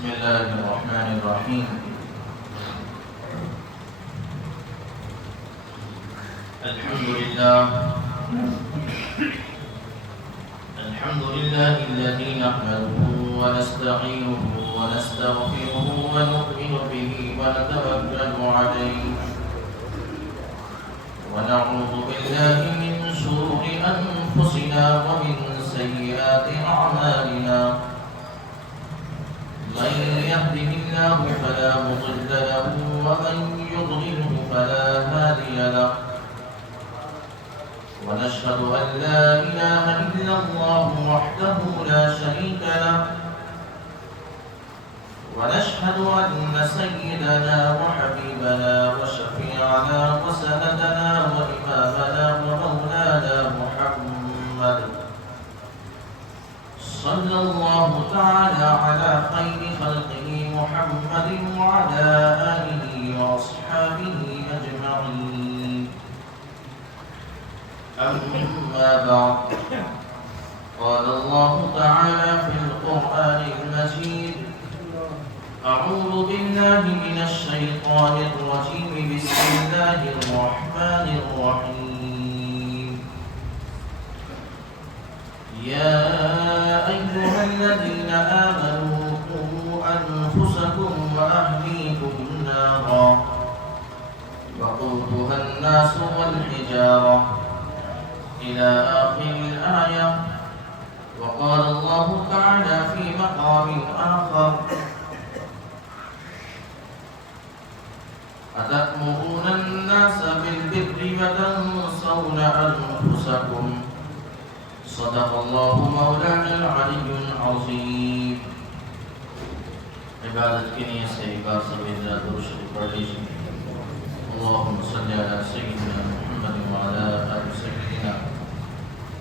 بسم الله الرحمن الرحيم. الحمد لله الذي نحمده ونستعينه ونستغفره ونؤمن به ونتوكل عليه ونعوذ بالله من شرور أنفسنا ومن سيئات أعمالنا. من يهده الله فلا مضل له ومن يضلله فلا هادي له. ونشهد أن لا إله إلا الله وحده لا شريك له. ونشهد أن سيدنا وحبيبنا وشفيعنا وسندنا وإمامنا ومولانا محمد صلى الله تعالى على خير خلقه محمد وعلى آله وأصحابه أجمعين. أما بعد، قال الله تعالى في القرآن المجيد: أعوذ بالله من الشيطان الرجيم. بسم الله الرحمن الرحيم. يا أيها الذين آمنوا قوا أنفسكم وأهليكم نارا وقودها الناس والحجارة إلى آخر الآية. وقال الله تعالى في مقام آخر: أتأمرون الناس بالبر وتنسون أنفسكم. صدق الله مولانا العلي العظيم. عبادت کے لیے سے ایک بار سبھی درود شریف پڑھ لیجیے. اللهم صل على سيدنا محمد وعلى آل سيدنا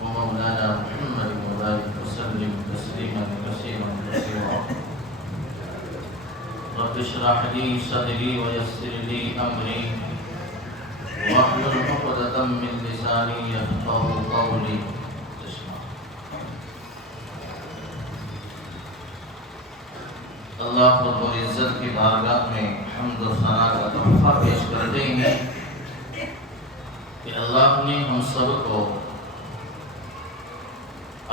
ومولانا محمد وبارك وسلم تسليما كثيرا كثيرا. رب اشرح لي صدري ويسر لي أمري واحلل عقدة من لساني يفقهوا قولي. اللہ رب العزت کی بارگاہ میں حمد و ثنا کا تحفہ پیش کرتے ہیں کہ اللہ نے ہم سب کو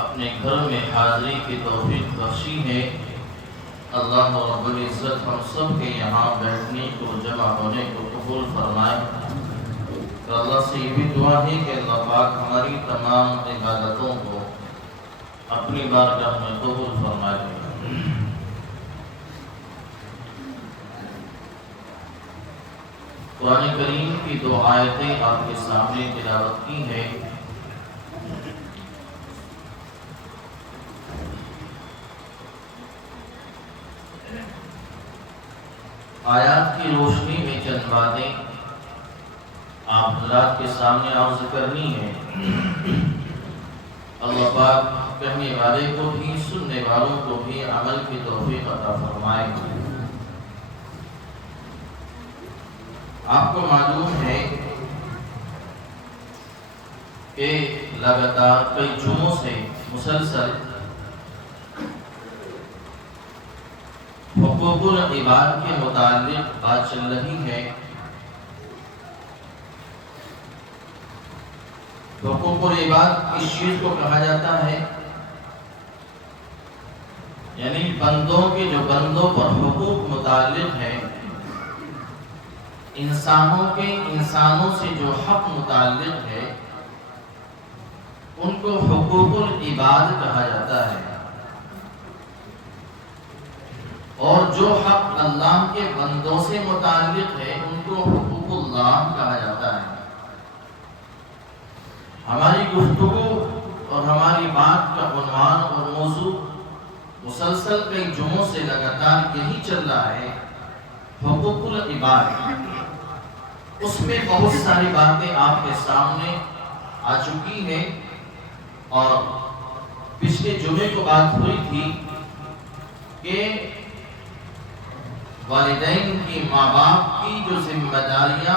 اپنے گھر میں حاضری کی توفیق بخشی ہے. اللہ رب العزت ہم سب کے یہاں بیٹھنے کو، جمع ہونے کو قبول فرمائے. اور اللہ سے یہ بھی دعا ہے کہ اللہ پاک ہماری تمام عبادتوں کو اپنی بارگاہ میں قبول فرمائے. قرآن کریم کی دو آیتیں آپ کے سامنے تلاوت کی ہیں. آیات کی روشنی میں چند باتیں آپ حضرات کے سامنے عرض کرنی ہے. اللہ پاک کہنے والے کو بھی، سننے والوں کو بھی عمل کی توفیق عطا فرمائے. آپ کو معلوم ہے کہ لگاتار کئی جمعوں سے مسلسل حقوق العباد کے متعلق بات چل رہی ہے. حقوق العباد کس چیز کو کہا جاتا ہے؟ یعنی بندوں کے جو بندوں پر حقوق متعلق ہے، انسانوں کے انسانوں سے جو حق متعلق ہے، ان کو حقوق العباد کہا جاتا ہے. اور جو حق اللہ کے بندوں سے متعلق ہے، ان کو حقوق اللہ کہا جاتا ہے. ہماری گفتگو اور ہماری بات کا عنوان اور موضوع مسلسل کئی جمعوں سے لگاتار یہی چل رہا ہے، حقوق العباد. اس میں بہت ساری باتیں آپ کے سامنے آ چکی ہیں، اور پچھلے جمعے کو بات ہوئی تھی کہ والدین کی، ماں باپ کی جو ذمہ داریاں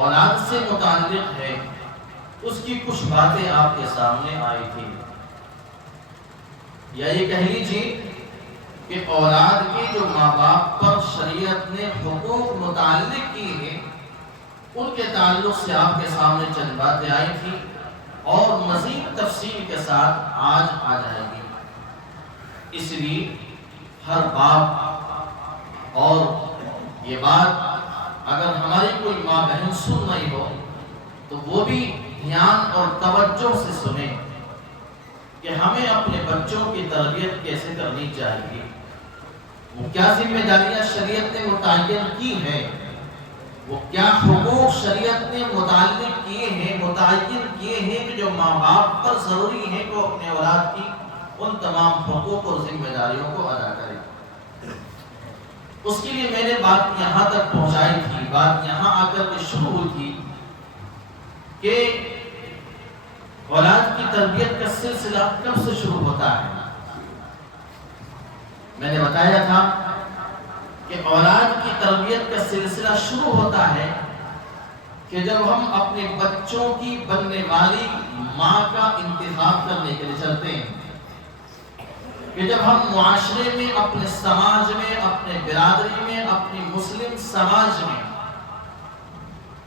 اولاد سے متعلق ہے، اس کی کچھ باتیں آپ کے سامنے آئی تھی. یا یہ کہہ لیجیے کہ اولاد کے جو ماں باپ پر شریعت نے حقوق متعلق کیے ہیں ان کے تعلق سے آپ کے سامنے چند باتیں آئی تھی اور مزید تفصیل کے ساتھ آج آ جائے گی۔ اس لیے ہر باپ اور یہ بات اگر ہماری کوئی ماں بہن سن رہی ہو تو وہ بھی دھیان اور توجہ سے سنیں کہ ہمیں اپنے بچوں کی تربیت کیسے کرنی چاہیے، وہ کیا ذمہ داریاں شریعت نے متعین کی ہیں، وہ کیا حقوق شریعت نے متعین کیے ہیں کہ جو ماں باپ پر ضروری ہے کہ وہ اپنے اولاد کی ان تمام حقوق اور ذمہ داریوں کو ادا کرے۔ اس کے لیے میں نے بات یہاں تک پہنچائی تھی، بات یہاں آ کر کے شروع ہوئی تھی کہ اولاد کی تربیت کا سلسلہ کب سے شروع ہوتا ہے۔ میں نے بتایا تھا کہ اولاد کی تربیت کا سلسلہ شروع ہوتا ہے کہ جب ہم اپنے بچوں کی بننے والی ماں کا انتخاب کرنے کے لیے چلتے ہیں، کہ جب ہم معاشرے میں، اپنے سماج میں، اپنے برادری میں، اپنی مسلم سماج میں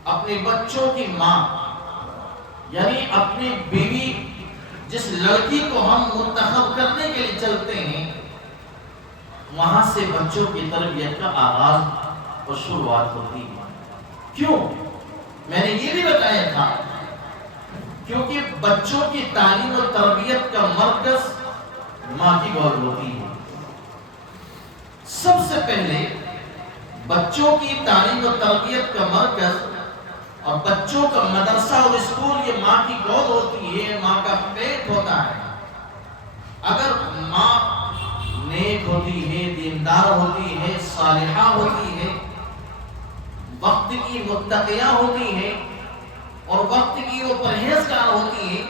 اپنے بچوں کی ماں یعنی اپنی بیوی جس لڑکی کو ہم منتخب کرنے کے لیے چلتے ہیں، وہاں سے بچوں کی تربیت کا آغاز اور شروعات ہوتی ہے۔ کیوں؟ میں نے یہ بھی بتایا تھا کیونکہ بچوں کی تعلیم و تربیت کا مرکز ماں کی گود ہوتی ہے۔ سب سے پہلے بچوں کی تعلیم و تربیت کا مرکز اور بچوں کا مدرسہ اور اسکول یہ ماں کی گود ہوتی ہے، ماں کا پیٹ ہوتا ہے۔ اگر ماں نیک ہوتی ہے، دیندار ہوتی ہے، صالحہ ہوتی ہے، وقت کی متقیہ ہوتی ہے اور وقت کی وہ پرہیزگار ہوتی ہے،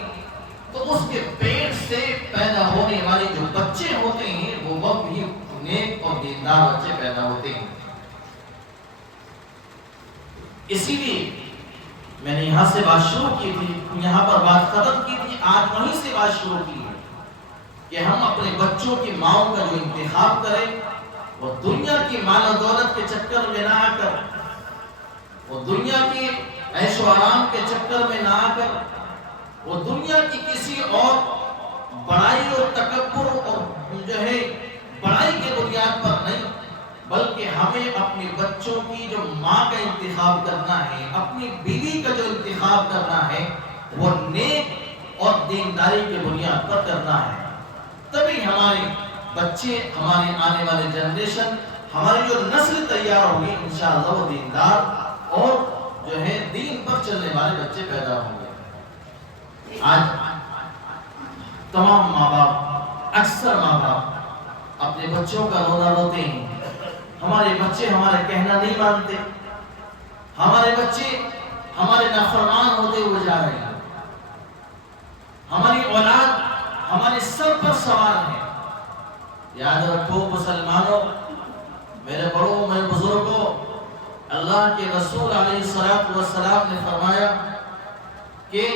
تو اس کے پیٹ سے پیدا ہونے والے جو بچے ہوتے ہیں وہ بھی نیک اور دیندار بچے پیدا ہوتے ہیں۔ اسی لیے میں نے یہاں سے بات شروع کی تھی، یہاں پر بات ختم کی تھی، آج وہیں سے بات شروع کی ہے کہ ہم اپنے بچوں کی ماؤں کا جو انتخاب کریں وہ دنیا کی مال و دولت کے چکر میں نہ آ کر، وہ دنیا کی عیش و آرام کے چکر میں نہ آ کر، وہ دنیا کی کسی اور بڑائی اور تکبر اور جو ہے بڑائی کے بنیاد پر نہیں، بلکہ ہمیں اپنے بچوں کی جو ماں کا انتخاب کرنا ہے، اپنی بیوی کا جو انتخاب کرنا ہے وہ نیک اور دینداری کے بنیاد پر کرنا ہے۔ تبھی ہمارے بچے، ہمارے آنے والے جنریشن، ہماری جو نسل تیار ہوگی انشاءاللہ وہ دیندار اور جو ہے دین پر چلنے والے بچے پیدا ہوں گے۔ آج تمام ماں باپ، اکثر ماں باپ اپنے بچوں کا رونا روتے ہیں، ہمارے بچے ہمارے کہنا نہیں مانتے، ہمارے بچے ہمارے نافرمان ہوتے ہوئے جا رہے ہیں، ہماری اولاد ہمارے سر پر سوار ہے۔ یاد رکھو مسلمانوں، میرے بڑوں، میرے بزرگوں، اللہ کے رسول علیہ السلام نے فرمایا کہ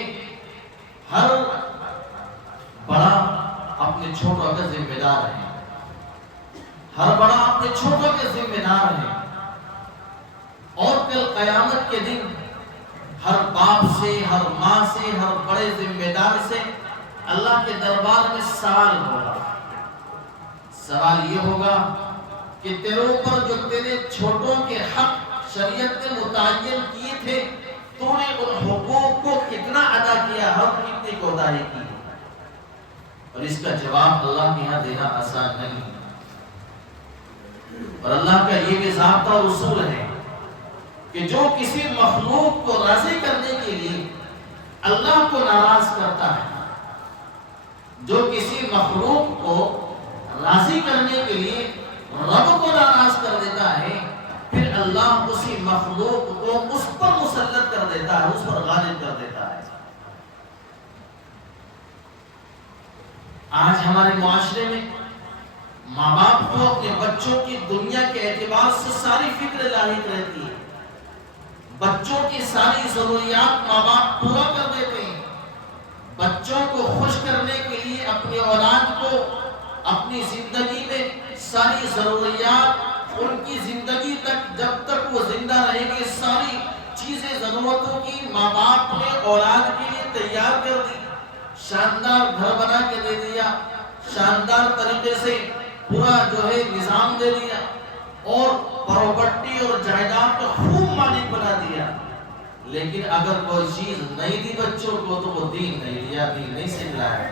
ہر بڑا اپنے چھوٹوں کا ذمہ دار ہے، ہر بڑا اپنے چھوٹوں کے ذمہ دار ہے، اور کل قیامت کے دن ہر باپ سے، ہر ماں سے، ہر بڑے ذمہ دار سے اللہ کے دربار میں سوال ہوگا۔ سوال یہ ہوگا کہ تیرے اوپر جو تیرے چھوٹوں کے حق شریعت نے متعین کیے تھے، تو نے ان حقوق کو کتنا ادا کیا، ہم کتنی کوتاہی کی؟ اور اس کا جواب اللہ کے یہاں دینا آسان نہیں ہے، اور اللہ کا یہ بھی ضابطہ اور اصول ہے کہ جو کسی مخلوق کو راضی کرنے کے لیے اللہ کو ناراض کرتا ہے، جو کسی مخلوق کو راضی کرنے کے لیے رب کو ناراض کر دیتا ہے، پھر اللہ اسی مخلوق کو اس پر مسلط کر دیتا ہے، اس پر غالب کر دیتا ہے۔ آج ہمارے معاشرے میں ماں باپ کو اپنے بچوں کی دنیا کے اعتبار سے ساری فکر لاحق رہتی ہے، بچوں کی ساری ضروریات ماں باپ پورا کر دیتے ہیں، بچوں کو خوش کرنے کے لیے اپنی اولاد کو اپنی زندگی میں ساری ضروریات ان کی زندگی تک جب تک وہ زندہ رہیں گے ساری چیزیں ضرورتوں کی ماں باپ نے اولاد کے لیے تیار کر دی، شاندار گھر بنا کے دے دیا، شاندار طریقے سے پورا جو ہے نظام دے دیا اور پراپرٹی اور جائیداد کا خوب مالک بنا دیا، لیکن اگر کوئی چیز نہیں دی بچوں کو تو وہ دین نہیں دیا، دین نہیں سکھلایا۔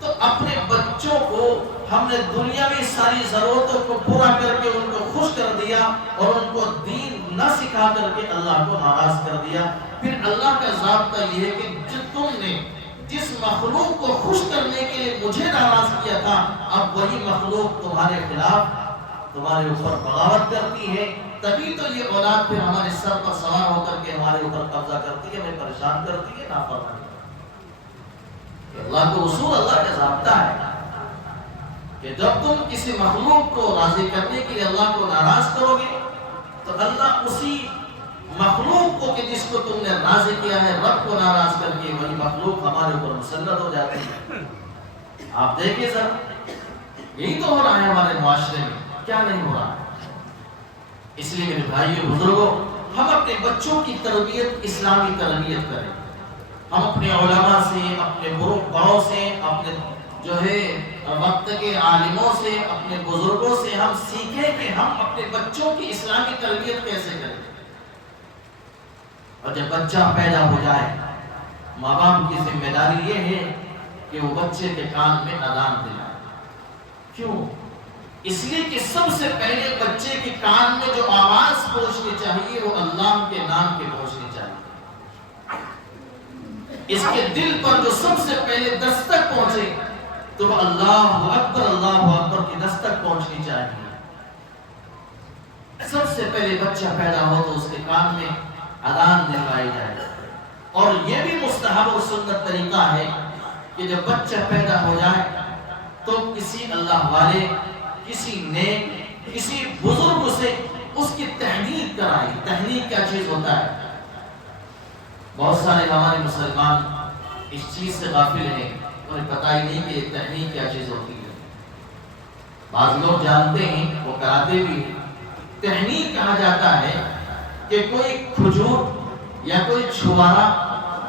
تو اپنے بچوں کو ہم نے دنیاوی ساری ضرورتوں کو پورا کر کے ان کو خوش کر دیا اور ان کو دین نہ سکھا کر کے اللہ کو ناراض کر دیا۔ پھر اللہ کا ضابطہ یہ ہے کہ تم نے جس مخلوق کو خوش کرنے کے لیے مجھے ناراض کیا تھا، اب وہی مخلوق تمہارے خلاف تمہارے اوپر بغاوت کرتی ہے، تبھی تو یہ اولاد پھر ہمارے سر پر سوار ہو کر کے ہمارے اوپر قبضہ کرتی ہے، ہمیں پریشان کرتی ہے، نافرمانی کرتی ہے۔ اللہ کو اصول، اللہ کا ضابطہ ہے کہ جب تم کسی مخلوق کو راضی کرنے کے لیے اللہ کو ناراض کرو گے تو اللہ اسی مخلوق کو کہ جس کو تم نے راضی کیا ہے رب کو ناراض کر کے وہی مخلوق ہمارے اوپر مسلط ہو جاتی ہے۔ آپ دیکھیں ذرا، یہی تو ہو رہا ہے ہمارے معاشرے میں، کیا نہیں ہو رہا ہے؟ اس لیے میرے بھائیو بزرگوں، ہم اپنے بچوں کی تربیت اسلامی تربیت کریں، ہم اپنے علماء سے، اپنے بڑوں سے، اپنے جو ہے وقت کے عالموں سے، اپنے بزرگوں سے ہم سیکھیں کہ ہم اپنے بچوں کی اسلامی تربیت کیسے کریں۔ اور جب بچہ پیدا ہو جائے، ماں باپ کی ذمہ داری یہ ہے کہ وہ بچے کے کان میں اذان دلائے۔ کیوں؟ اس لیے کہ سب سے پہلے بچے کے کان میں جو آواز پہنچنی چاہیے وہ اللہ کے نام کے پہنچنی چاہیے۔ اس کے دل پر جو سب سے پہلے دستک پہنچے تو وہ اللہ اکبر کی دستک پہنچنی چاہیے۔ سب سے پہلے بچہ پیدا ہو تو اس کے کان میں اذان دلوائی جائے۔ اور یہ بھی مستحب و سنت طریقہ ہے کہ جب بچہ پیدا ہو جائے تو کسی اللہ والے، کسی نیک، کسی بزرگ سے اس کی تحنیک کرائے۔ تحنیک کیا چیز ہوتا ہے؟ بہت سارے ہمارے مسلمان اس چیز سے غافل ہیں، انہیں پتہ ہی نہیں کہ تحنیک کیا چیز ہوتی ہے۔ بعض لوگ جانتے ہیں، وہ کراتے بھی ہیں۔ تحنیک کہا جاتا ہے کہ کوئی کھجور یا کوئی چھوارا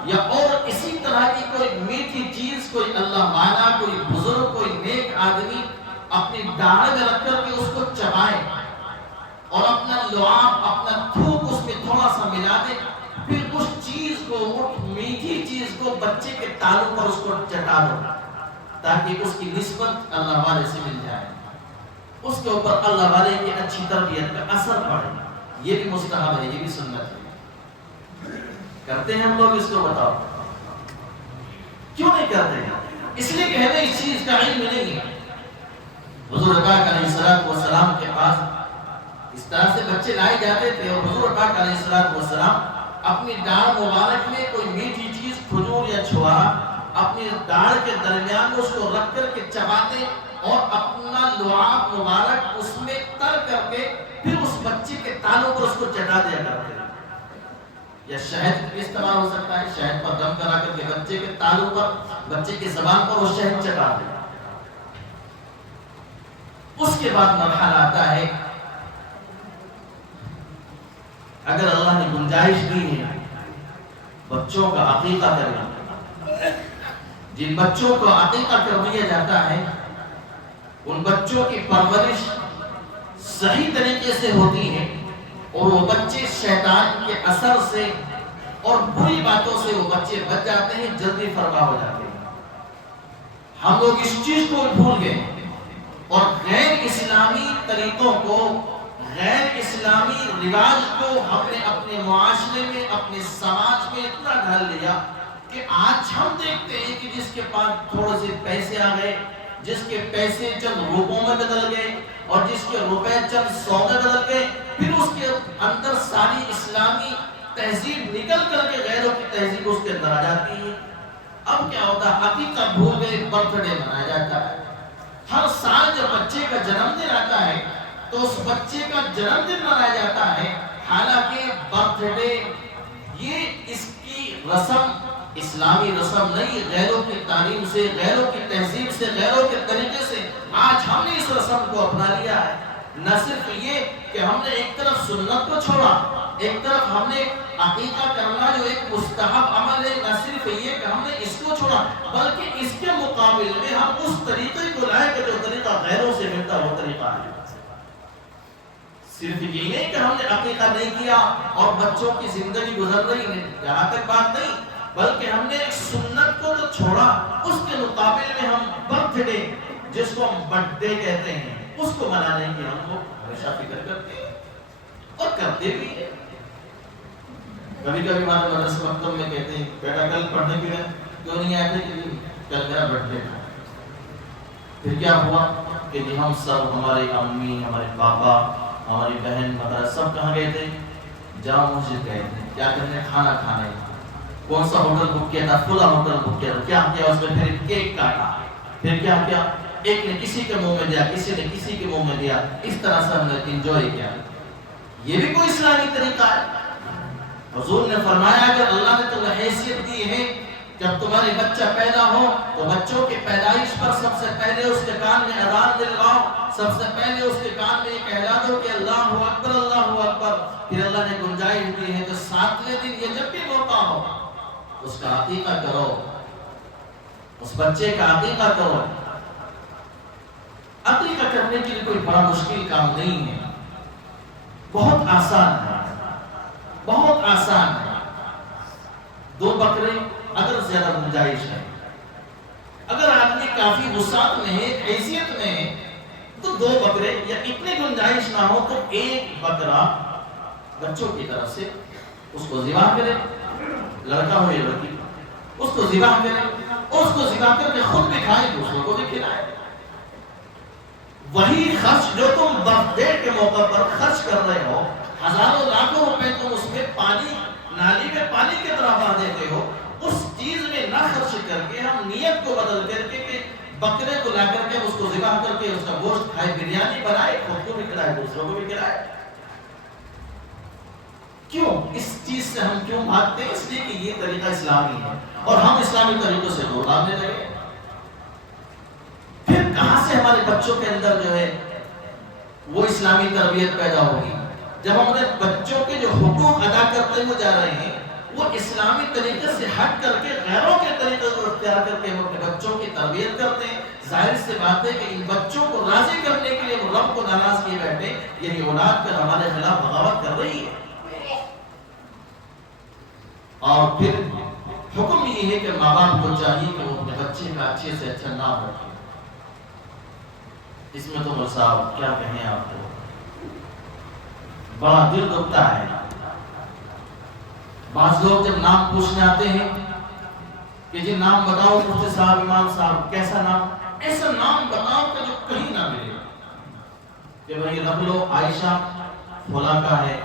یا اور اسی طرح کی کوئی میٹھی چیز کوئی اللہ والا، کوئی بزرگ، کوئی نیک آدمی اپنی داڑھ میں رکھ کر کے اس کو چبائے اور اپنا لعاب، اپنا تھوک اس میں تھوڑا سا ملا دے، پھر اس چیز کو، اس میٹھی چیز کو بچے کے تالوں پر اس کو چٹا دو تاکہ اس کی نسبت اللہ والے سے مل جائے، اس کے اوپر اللہ والے کی اچھی تربیت کا اثر پڑے۔ یہ بھی مستحب ہے، یہ بھی سنت ہے۔ کرتے ہیں ہم لوگ اس کو؟ بتاؤ کیوں نہیں کرتے ہیں؟ اس لیے کہ ہمیں اس چیز کا علم نہیں ہے۔ حضور پاک علیہ السلام کے پاس اس طرح سے بچے لائے جاتے تھے اور حضور پاک علیہ السلام اپنی داڑھ مبارک میں کوئی میٹھی چیز، کھجور یا چھوارا، اپنی داڑھ کے درمیان میں اس کو رکھ کر کے چباتے اور اپنا لعاب مبارک اس میں تر کر کے پھر اس بچے کے تالوں پر اس کو چٹا دیا کرتے۔ یا شہد استعمال ہو سکتا ہے، شہد پر دم کرا کر کے بچے کے تالوں پر، بچے کی زبان پر وہ شہد چٹا دیا۔ اس کے بعد مرحلہ آتا ہے، اگر اللہ نے گنجائش دی ہے بچوں کا عقیقہ کرنا، جن بچوں کو عقیقہ کر دیا جاتا ہے ان بچوں کی پرورش صحیح طریقے سے ہوتی ہے اور وہ بچے شیطان کے اثر سے اور بری باتوں سے وہ بچے بچ جاتے ہیں، جلدی فرما ہو جاتے ہیں۔ ہم لوگ اس چیز کو بھول گئے اور غیر اسلامی طریقوں کو، غیر اسلامی رواج کو ہم نے اپنے معاشرے میں، اپنے سماج میں اتنا ڈھال لیا کہ آج ہم دیکھتے ہیں کہ جس کے پاس تھوڑے سے پیسے آ گئے، جس کے پیسے چند روپوں میں بدل گئے اور جس کے روپے چند 100 میں بدل گئے، پھر اس کے اندر ساری اسلامی تہذیب نکل کر کے غیروں کی تہذیب اس کے اندر آ جاتی ہے۔ اب کیا ہوتا ہے؟ حقیقت بھول گئے، برتھ ڈے منایا جاتا ہے۔ ہر سال جب بچے کا جنم دن آتا ہے تو اس بچے کا جنم دن منایا جاتا ہے، حالانکہ برتھ ڈے یہ اس کی رسم اسلامی رسم نہیں، غیروں کی تعلیم سے، غیروں کی تہذیب سے، غیروں کے طریقے سے آج ہم نے اس رسم کو اپنا لیا ہے۔ نہ صرف یہ کہ ہم نے ایک طرف سنت کو چھوڑا، ایک طرف ہم نے عقیقہ کرنا جو ایک مستحب عمل ہے، نہ صرف یہ کہ ہم نے اس کو چھوڑا، بلکہ اس کے مقابل میں ہم اس طریقے کو لائے کہ جو طریقہ غیروں سے ملتا وہ طریقہ ہے۔ صرف یہ نہیں کہ ہم نے عقیقہ نہیں کیا اور بچوں کی زندگی گزر رہی ہے، یہاں تک بات نہیں، بلکہ ہم نے سنت کو تو چھوڑا، اس کے مقابل میں ہم برتھ ڈے، جس کو ہم برتھ ڈے کہتے ہیں، اس کو منانے کی ہم کو ہمیشہ فکر کرتے ہیں اور کرتے بھی ہیں۔ کبھی کبھی ہمارے مدرسے مکتب میں کہتے ہیں بیٹا کل پڑھنے کے لیے کیوں نہیں آئے تھے کہ کل میرا برتھ ڈے تھا۔ پھر کیا ہوا کہ جی ہم سب، ہمارے امی، ہمارے پاپا، ہماری بہن، مدر سب کہاں گئے تھے؟ جامع مسجد گئے تھے، کیا کرنے؟ کھانا کھانے۔ کون سا ہوٹل بک کیا تھا؟ فلاں ہوٹل بک کیا تھا۔ کیا کیا اس میں؟ پھر کیک کاٹا، پھر کیا کیا؟ ایک نے کسی کے منہ میں دیا، کسی نے کسی کے منہ میں دیا، اس طرح سے ہم نے انجوائے کیا۔ یہ بھی کوئی اسلامی طریقہ ہے؟ حضور نے فرمایا اگر اللہ نے تمہیں حیثیت دی ہے، جب تمہارے بچہ پیدا ہو تو بچوں کے پیدائش پر سب سے پہلے اس کے کان میں اذان دلواؤ، سب سے پہلے اس کے کان میں یہ کہلا دو کہ اللہ اکبر اللہ اکبر۔ پھر اللہ نے گنجائش دی ہے تو 7ویں دن یہ جب بھی موقع ہو اس کا عقیقہ کرو، اس بچے کا عقیقہ کرو۔ عقیقہ کرنے کے لیے کوئی بڑا مشکل کام نہیں ہے، بہت آسان ہے، بہت آسان ہے۔ 2 بکرے اگر زیادہ گنجائش ہے، اگر آدمی کافی وسعت میں ہے، حیثیت میں ہے، تو 2 بکرے، یا اتنی گنجائش نہ ہو تو 1 بکرا بچوں کی طرف سے اس کو ذبح کرے، لڑکا ہو یا لڑکی، اس کو ذبح کرے، اور اس کو ذبح کر کے خود بھی کھائے، دوسروں کو بھی کھلائے۔ وہی خرچ جو تم برتھ ڈے کے موقع پر خرچ کر رہے ہو، ہزاروں لاکھوں روپے تم اس میں پانی، نالی میں پانی کی طرح بہا دیتے ہو، اس چیز میں نہ خرچ کر کے ہم نیت کو بدل کر کے کہ بکرے کو لا کر کے اس کو ذبح کر کے اس کا گوشت کھائے، بریانی بنائے، خود کو بھی کھلائے، دوسروں کو بھی کھلائے۔ کیوں؟ اس چیز سے ہم کیوں بھاگتے ہیں؟ اس لیے کہ یہ طریقہ اسلامی ہے اور ہم اسلامی طریقوں سے دور بھاگنے لگے۔ پھر کہاں سے ہمارے بچوں کے اندر جو ہے وہ اسلامی تربیت پیدا ہوگی؟ جب ہم اپنے بچوں کے جو حقوق ادا کرتے ہوئے جا رہے ہیں وہ اسلامی طریقے سے ہٹ کر کے غیروں کے طریقے کو اختیار کر کے ہم اپنے بچوں کی تربیت کرتے ہیں، ظاہر سے بات ہے کہ ان بچوں کو راضی کرنے کے لیے وہ رب کو ناراض کیے بیٹھے، یہی اولاد کر ہمارے خلاف بغاوت کر رہی ہے۔ اور پھر حکم یہ ہے کہ ماں باپ کو چاہیے کہ وہ اپنے بچے کا اچھے سے اچھا نام رکھیں۔ اس میں تو صاحب کیا کہیں آپ کو، بڑا دل دکھتا ہے۔ بعض لوگ جب نام پوچھنے آتے ہیں کہ جی نام بتاؤ مفتی صاحب، امام صاحب، کیسا نام؟ ایسا نام بتاؤ کہ جو کہیں نہ ملے، کہ بھئی رکھ لو عائشہ فلاں کا ہے،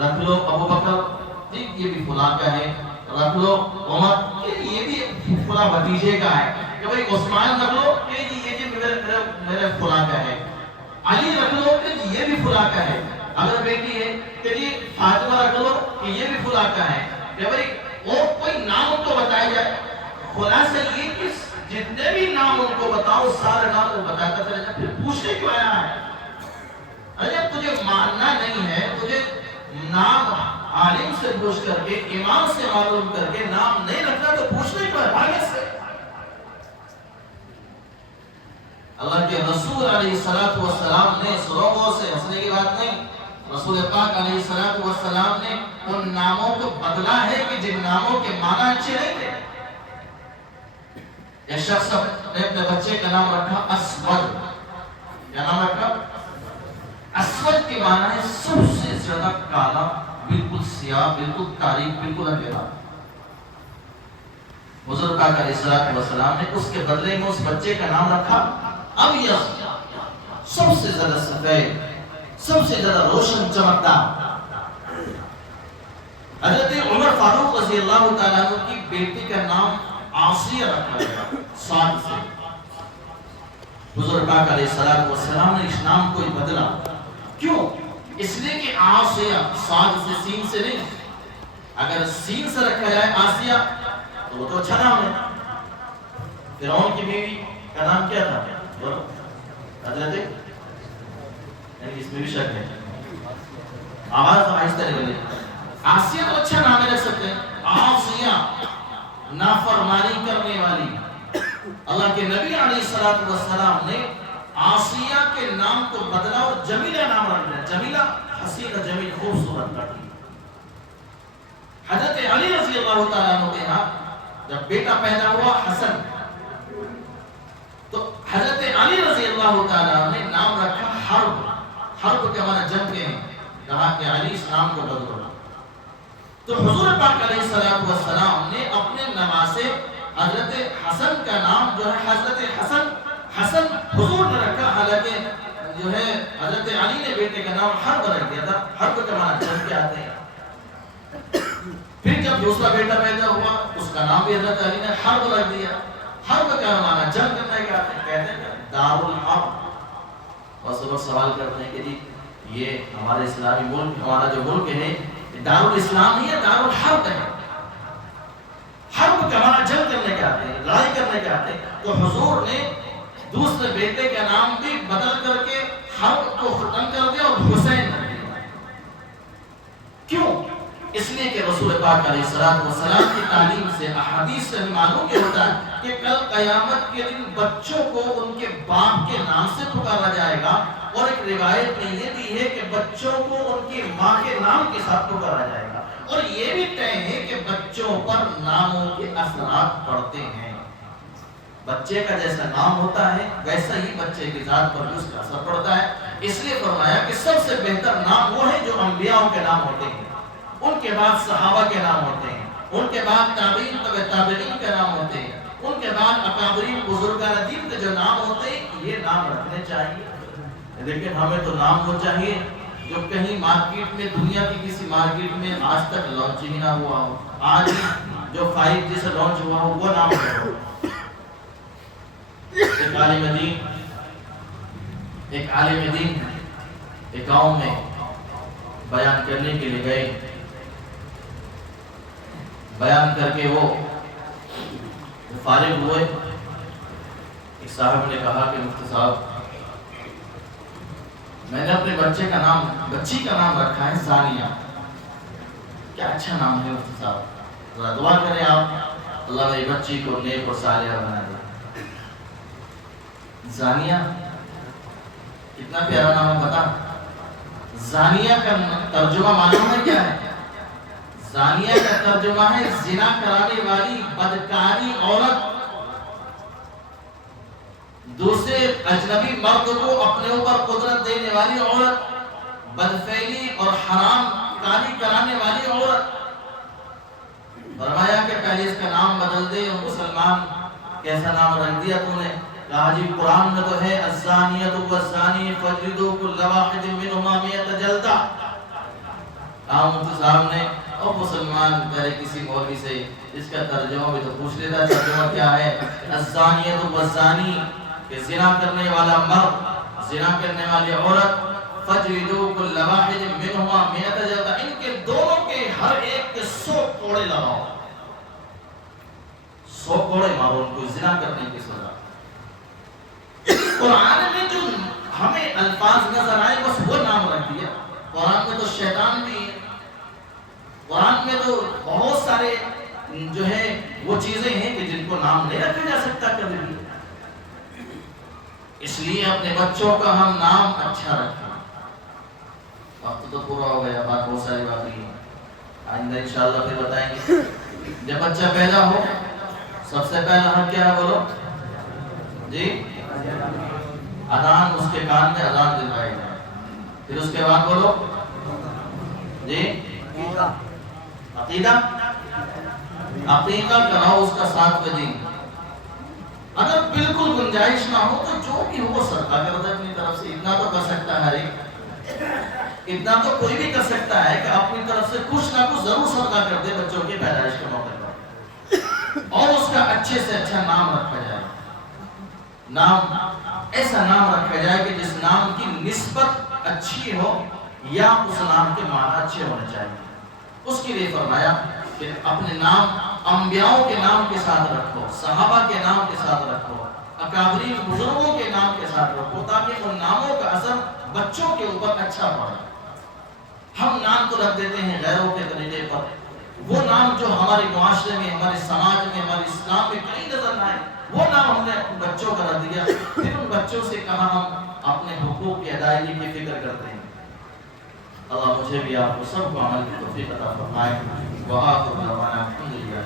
رکھ لو ابو بکر یہ بھی فلاں کا ہے، رکھ لو عمر یہ بھی فلاں بھتیجے کا ہے، کہ بھئی عثمان رکھ لو کہ یہ جی میرے فلاں کا ہے، علی رکھ لو کہ یہ بھی فلاں کا ہے، اگر بیٹی ہے کہ جی فاطمہ رکھ لو کہ یہ بھی فلاں کا ہے، کہ بھئی وہ کوئی نام ان کو بتایا جائے۔ خلاصہ یہ کہ جتنے بھی نام ان کو بتاؤ سارے نام کو بتاتا چلے جائے، پھر پوچھنے کیوں آیا ہے؟ اگر تجھے ماننا نہیں ہے، تجھے نام عالم سے پوچھ کر کے، امام سے معلوم کر کے نام نہیں رکھنا تو پوچھنے کیوں ہے؟ بھاگے سے اللہ کے رسول علیہ السلام نے سروغوں سے ہنسنے کی بات نہیں، رسول پاک علیہ السلام نے ان ناموں کو بدلا ہے کہ جن ناموں کے معنی اچھے نہیں تھے۔ ایک شخص نے اپنے بچے کا نام رکھا اسود۔ کیا نام رکھا؟ اسود کے معنی ہے سب سے زیادہ کالا، بالکل سیاہ، بالکل تاریک، بالکل اندھیرا۔ حضور پاک علیہ السلام نے اس کے بدلے میں اس بچے کا نام رکھا ابیض، سب سے زیادہ سفید، سب سے زیادہ روشن چمکدار۔ حضرت عمر فاروق رضی اللہ تعالیٰ عنہ کی بیٹی کا نام عاصیہ رکھا گیا، سعد سے۔ حضور پاک علیہ السلام نے اس نام کو بدلا، کیوں؟ اس لیے کہ عاصیہ سعد سے، سین سے نہیں۔ اگر سین سے رکھا جائے عاصیہ تو وہ تو اچھا نام ہے. فرعون کی بیوی کا نام کیا تھا؟ بولو. حضرت یعنی اس میں بھی شک ہے. آواز آہستہ نکلے. آسیہ تو اچھا نام رکھ سکتے ہیں. آسیہ نافرمانی کرنے والی. اللہ کے نبی علیہ الصلوۃ والسلام نے آسیہ کے نام کو بدلا اور جمیلہ نام رکھ دیا. جمیلہ حسین جمیل خوبصورت لڑکی. حضرت علی رضی اللہ تعالیٰ عنہ کے ہاں جب بیٹا پیدا ہوا حسن تو حضرت علی رضی اللہ تعالیٰ عنہ نے نام رکھا حرب. حرب کے معنی جنگ کے ہیں. کہا کہ علی اس نام کو بدلو. تو حضور پاک علیہ السلام نے اپنے نواسے حضرت حسن کا نام جو ہے حضرت حسن حضور نے رکھا. حالانکہ جو ہے حضرت علی نے بیٹے کا نام حرب رکھ دیا تھا. حرب کا معنی جنگ کے آتے ہیں. پھر جب دوسرا بیٹا پیدا ہوا اس کا نام بھی حضرت علی نے حرب رکھ دیا. حرب کا معنی جنگ کرنے کا آتے ہیں. کہتے ہیں دار الحرب. بس لوگ سوال کرتے ہیں کہ جی یہ ہمارے اسلامی ملک ہمارا جو ملک ہے دار الاسلام نہیں ہے دار الحرب ہے. حرب کا معنی جنگ کرنے کے آتے ہیں لڑائی کرنے کے آتے ہیں. تو حضور نے دوسرے بیٹے کا نام بھی بدل کر کے حرب کو ختم کر دیا اور حسین کر دیا. کیوں؟ اس لیے کہ رسول پاک علیہ السلام کی تعلیم سے احادیث سے معلوم یہ ہوتا ہے کہ کل قیامت کے دن بچوں کو ان کے باپ کے نام سے پکارا جائے گا. اور ایک روایت میں یہ بھی ہے کہ بچوں کو ان کی ماں کے نام کے ساتھ پکارا جائے گا. اور یہ بھی طے ہے کہ بچوں پر ناموں کے اثرات پڑتے ہیں. بچے کا جیسا نام ہوتا ہے ویسا ہی بچے کی ذات پر بھی اس کا اثر پڑتا ہے. اس لیے فرمایا کہ سب سے بہتر نام وہ ہے جو انبیاء کے نام ہوتے ہیں. ان کے بعد صحابہ کے نام ہوتے ہیں. ان کے بعد تابعین تابعین کے نام ہوتے ہیں. ان کے بعد اکابرین بزرگان دین کے جو نام ہوتے ہیں یہ نام رکھنے چاہیے. لیکن ہمیں تو نام وہ چاہیے جو کہیں مارکیٹ میں دنیا کی کسی مارکیٹ میں آج تک لانچ ہی نہ ہوا ہو. آج جو 5G سے لانچ ہوا ہو وہ نام ہو. ایک عالم دین ایک گاؤں میں بیان کرنے کے لیے گئے. بیان کر کے وہ فارغ ہوئے. ایک صاحب نے کہا کہ مفتی صاحب میں نے اپنے بچی کا نام رکھا ہے ثانیہ. کیا اچھا نام ہے مفتی صاحب. ذرا دعا کریں آپ اللہ میری بچی کو نیک اور صالحہ بنا دے. زانیہ کتنا پیارا نام ہے. بتا زانیہ کا ترجمہ معلوم ہے کیا ہے؟ زانیہ کا ترجمہ ہے زنا کرانے والی بدکاری عورت. دوسرے اجنبی مرد کو اپنے اوپر قدرت دینے والی عورت. بدفعلی اور حرام کاری کرانے والی عورت. فرمایا کہ پہلے اس کا نام بدل دے. اور مسلمان کیسا نام رکھ دیا تو نے؟ کہا جی قرآن میں تو ہے الزانیۃ والزانی فاجلدوا کل واحد منہما 100 جلدہ. مفتی صاحب نے اور مسلمان پہلے کسی مولوی سے اس کا ترجمہ بھی تو پوچھ لیتا. ترجمہ کیا ہے؟ الزانیۃ والزانی کہ زنا کرنے والا مرد زنا کرنے والی عورت. فاجلدوا کل واحد منہما 100 جلدہ. ان کے دونوں کے ہر ایک کے 100 کوڑے لگاؤ. 100 کوڑے مارو ان کو زنا کرنے کی سزا. قرآن میں جو ہمیں الفاظ نظر آئے بس وہ نام رکھ دیا. قرآن میں تو شیطان بھی ہے. قرآن میں تو بہت سارے جو ہے وہ چیزیں ہیں کہ جن کو نام نہیں رکھا جا سکتا کبھی بھی. اس لیے اپنے بچوں کا ہم نام اچھا رکھیں. وقت تو پورا ہو گیا. بات بہت ساری باقی ہے. آئندہ انشاءاللہ پھر بتائیں گے. جب بچہ پیدا ہو سب سے پہلا حق کیا ہے بولو جی؟ اذان. اس کے کان میں اذان دلوائی جائے. پھر اس کے بعد بولو جی عقیدہ. عقیدہ کراؤ اس کا 7 دن. اگر بالکل گنجائش نہ ہو تو جو بھی ہو صدقہ کر دے اپنی طرف سے. اتنا تو کر سکتا ہے ہر ایک. اتنا تو کوئی بھی کر سکتا ہے کہ اپنی طرف سے کچھ نہ کچھ ضرور صدقہ کر دے بچوں کی پیدائش کے موقع پر. اور اس کا اچھے سے اچھا نام رکھا جائے. نام ایسا نام رکھا جائے کہ جس نام کی نسبت اچھی ہو یا اس نام کے معنی اچھے ہونے چاہیے. اس کے لیے فرمایا کہ اپنے نام انبیاؤں کے نام کے ساتھ رکھو، صحابہ کے نام کے ساتھ رکھو، اکابرین بزرگوں کے نام کے ساتھ رکھو، تاکہ ان ناموں کا اثر بچوں کے اوپر اچھا پڑے۔ ہم نام کو رکھ دیتے ہیں غیروں کے طریقے پر، وہ نام جو ہمارے معاشرے میں، ہمارے سماج میں، ہمارے اسلام میں کہیں نظر نہ آئے، وہ نام ہم نے اپنے بچوں کا رکھ دیا۔ پھر ان بچوں سے کہاں ہم اپنے حقوق کی ادائیگی کی فکر کرتے ہیں۔ اللہ مجھے بھی آپ کو سب کو عمل کی توفیق عطا فرمائے۔ وآخر دعوانا الحمدللہ۔